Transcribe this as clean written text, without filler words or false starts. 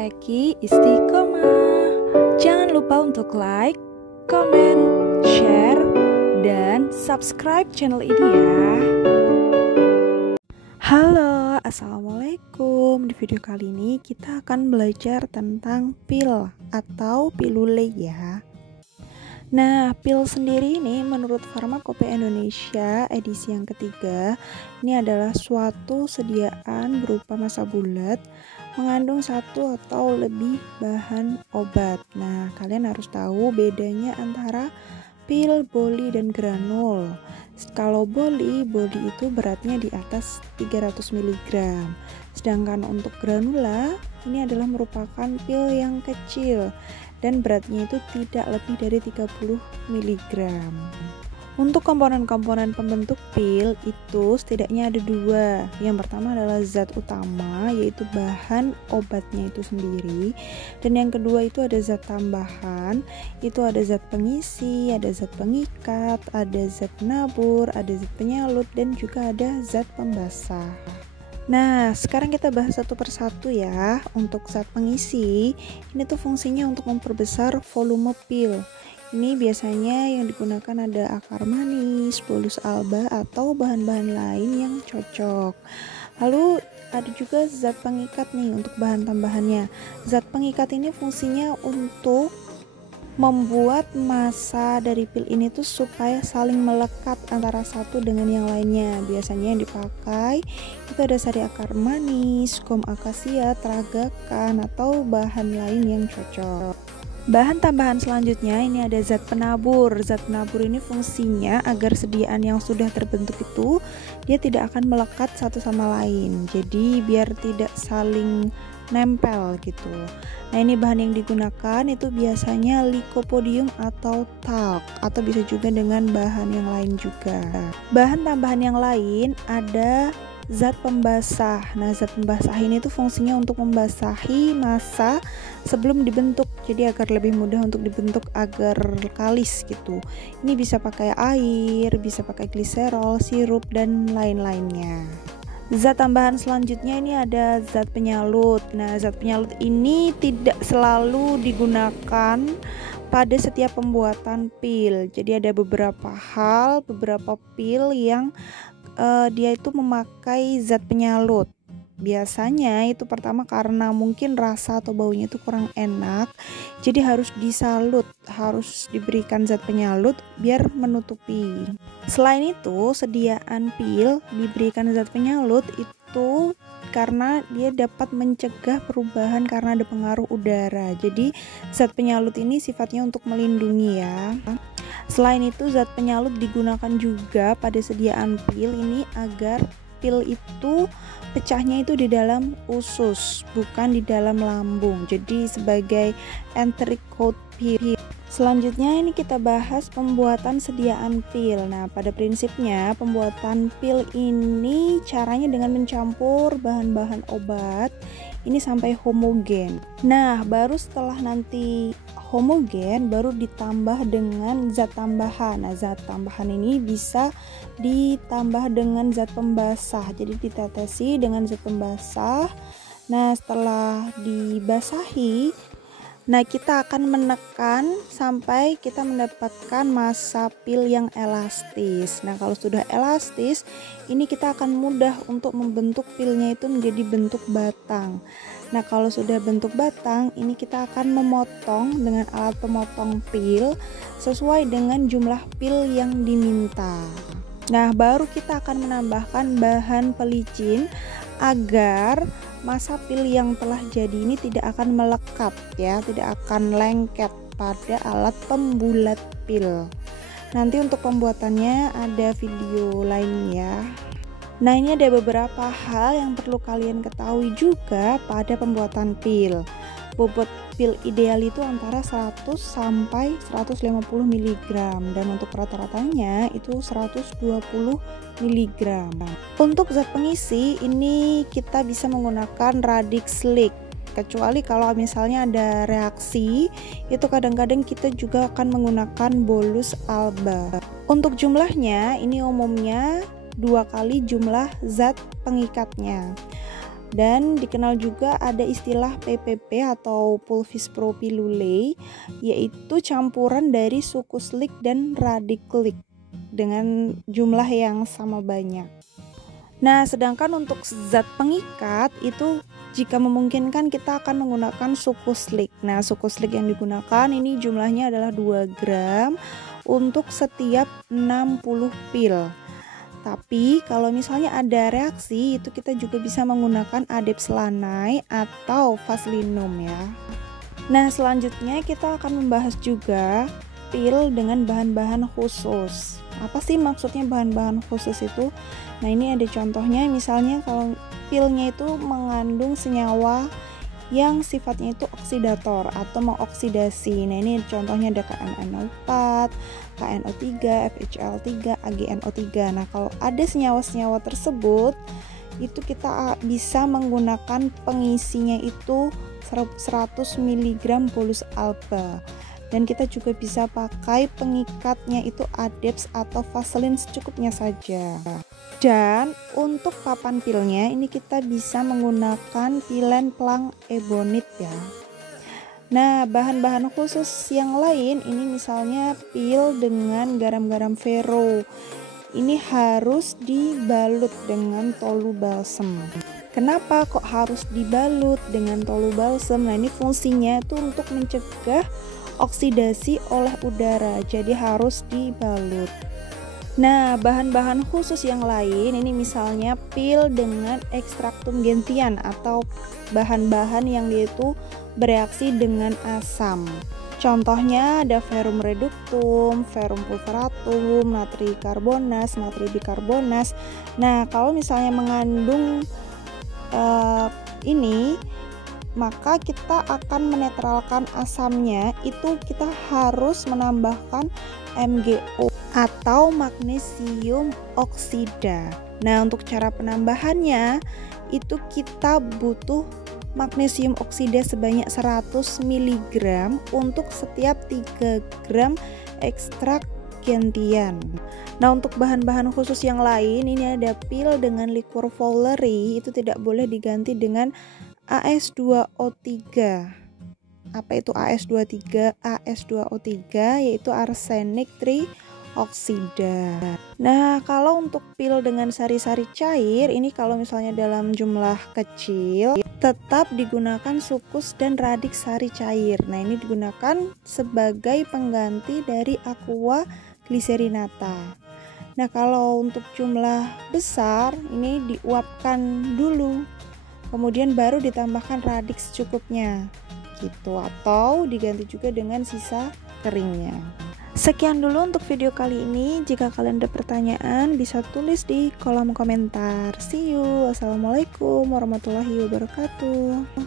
Eki Istiqomah. Jangan lupa untuk like, comment, share, dan subscribe channel ini ya. Halo, assalamualaikum. Di video kali ini kita akan belajar tentang pil atau pilule ya. Nah, pil sendiri ini menurut Farmakopeia Indonesia edisi yang ketiga, ini adalah suatu sediaan berupa massa bulat mengandung satu atau lebih bahan obat. Nah, kalian harus tahu bedanya antara pil, boli, dan granul. Kalau boli itu beratnya di atas 300 mg. Sedangkan untuk granula ini adalah merupakan pil yang kecil dan beratnya itu tidak lebih dari 30 mg. Untuk komponen-komponen pembentuk pil itu setidaknya ada dua. Yang pertama adalah zat utama, yaitu bahan obatnya itu sendiri. Dan yang kedua itu ada zat tambahan, itu ada zat pengisi, ada zat pengikat, ada zat penabur, ada zat penyalut, dan juga ada zat pembasah. Nah, sekarang kita bahas satu persatu ya. Untuk zat pengisi, ini tuh fungsinya untuk memperbesar volume pil. Ini biasanya yang digunakan ada akar manis, bolus alba, atau bahan-bahan lain yang cocok. Lalu ada juga zat pengikat nih untuk bahan tambahannya. Zat pengikat ini fungsinya untuk membuat massa dari pil ini tuh supaya saling melekat antara satu dengan yang lainnya. Biasanya yang dipakai itu ada sari akar manis, gom akasia, tragakan, atau bahan lain yang cocok. Bahan tambahan selanjutnya ini ada zat penabur. Zat penabur ini fungsinya agar sediaan yang sudah terbentuk itu dia tidak akan melekat satu sama lain. Jadi biar tidak saling nempel gitu. Nah, ini bahan yang digunakan itu biasanya lycopodium atau talc, atau bisa juga dengan bahan yang lain juga. Bahan tambahan yang lain ada zat pembasah. Nah, zat pembasah ini tuh fungsinya untuk membasahi massa sebelum dibentuk, jadi agar lebih mudah untuk dibentuk, agar kalis gitu. Ini bisa pakai air, bisa pakai gliserol, sirup, dan lain-lainnya. Zat tambahan selanjutnya ini ada zat penyalut. Nah, zat penyalut ini tidak selalu digunakan pada setiap pembuatan pil. Jadi ada beberapa pil yang dia itu memakai zat penyalut. Biasanya itu pertama karena mungkin rasa atau baunya itu kurang enak, jadi harus disalut, harus diberikan zat penyalut biar menutupi. Selain itu, sediaan pil diberikan zat penyalut itu karena dia dapat mencegah perubahan karena ada pengaruh udara. Jadi zat penyalut ini sifatnya untuk melindungi ya. Selain itu, zat penyalut digunakan juga pada sediaan pil ini agar pil itu pecahnya itu di dalam usus, bukan di dalam lambung. Jadi sebagai enteric coat pil. Selanjutnya ini kita bahas pembuatan sediaan pil. Nah, pada prinsipnya pembuatan pil ini caranya dengan mencampur bahan-bahan obat ini sampai homogen. Nah, baru setelah nanti homogen baru ditambah dengan zat tambahan. Nah, zat tambahan ini bisa ditambah dengan zat pembasah. Jadi ditetesi dengan zat pembasah. Nah, setelah dibasahi, nah kita akan menekan sampai kita mendapatkan massa pil yang elastis. Nah, kalau sudah elastis, ini kita akan mudah untuk membentuk pilnya itu menjadi bentuk batang. Nah, kalau sudah bentuk batang, ini kita akan memotong dengan alat pemotong pil sesuai dengan jumlah pil yang diminta. Nah, baru kita akan menambahkan bahan pelicin agar massa pil yang telah jadi ini tidak akan melekat ya, tidak akan lengket pada alat pembulat pil. Nanti untuk pembuatannya ada video lain ya. Nah, ini ada beberapa hal yang perlu kalian ketahui juga pada pembuatan pil. Bobot pil ideal itu antara 100 sampai 150 mg dan untuk rata-ratanya itu 120 mg. Untuk zat pengisi ini kita bisa menggunakan Radix Lic. Kecuali kalau misalnya ada reaksi, itu kadang-kadang kita juga akan menggunakan bolus alba. Untuk jumlahnya ini umumnya 2 kali jumlah zat pengikatnya. Dan dikenal juga ada istilah PPP atau pulvispropylulae, yaitu campuran dari sucus leak dan radicule leak dengan jumlah yang sama banyak. Nah, sedangkan untuk zat pengikat itu jika memungkinkan kita akan menggunakan sucus leak. Nah, sucus leak yang digunakan ini jumlahnya adalah 2 gram untuk setiap 60 pil. Tapi kalau misalnya ada reaksi, itu kita juga bisa menggunakan adepslanai atau vaselinum ya. Nah, selanjutnya kita akan membahas juga pil dengan bahan-bahan khusus. Apa sih maksudnya bahan-bahan khusus itu? Nah, ini ada contohnya, misalnya kalau pilnya itu mengandung senyawa yang sifatnya itu oksidator atau mengoksidasi. Nah, ini contohnya ada KMNO4, KNO3, FHL3, AgNO3. Nah, kalau ada senyawa-senyawa tersebut, itu kita bisa menggunakan pengisinya itu 100 mg bolus alba. Dan kita juga bisa pakai pengikatnya itu Adeps atau Vaselin secukupnya saja. Dan untuk papan pilnya ini kita bisa menggunakan pilen plang ebonit ya. Nah, bahan-bahan khusus yang lain ini misalnya pil dengan garam-garam vero. Ini harus dibalut dengan tolu balsem. Kenapa kok harus dibalut dengan tolu balsem? Nah, ini fungsinya itu untuk mencegah oksidasi oleh udara, jadi harus dibalut. Nah, bahan-bahan khusus yang lain ini misalnya pil dengan ekstraktum gentian atau bahan-bahan yang dia itu bereaksi dengan asam. Contohnya ada verum reductum, verum pulveratum, natri karbonas, natri bikarbonas. Nah, kalau misalnya mengandung ini, maka kita akan menetralkan asamnya, itu kita harus menambahkan MgO atau magnesium oksida. Nah, untuk cara penambahannya itu kita butuh magnesium oksida sebanyak 100 mg untuk setiap 3 gram ekstrak gentian. Nah, untuk bahan-bahan khusus yang lain ini ada pil dengan liquor fowleri, itu tidak boleh diganti dengan AS2O3. Apa itu AS2O3? AS2O3 yaitu arsenik trioksida. Nah, kalau untuk pil dengan sari-sari cair ini kalau misalnya dalam jumlah kecil tetap digunakan sucus dan radik sari cair. Nah, ini digunakan sebagai pengganti dari aqua glycerinata. Nah, kalau untuk jumlah besar ini diuapkan dulu, kemudian baru ditambahkan radik secukupnya gitu, atau diganti juga dengan sisa keringnya. Sekian dulu untuk video kali ini. Jika kalian ada pertanyaan bisa tulis di kolom komentar. See you. Wassalamualaikum warahmatullahi wabarakatuh.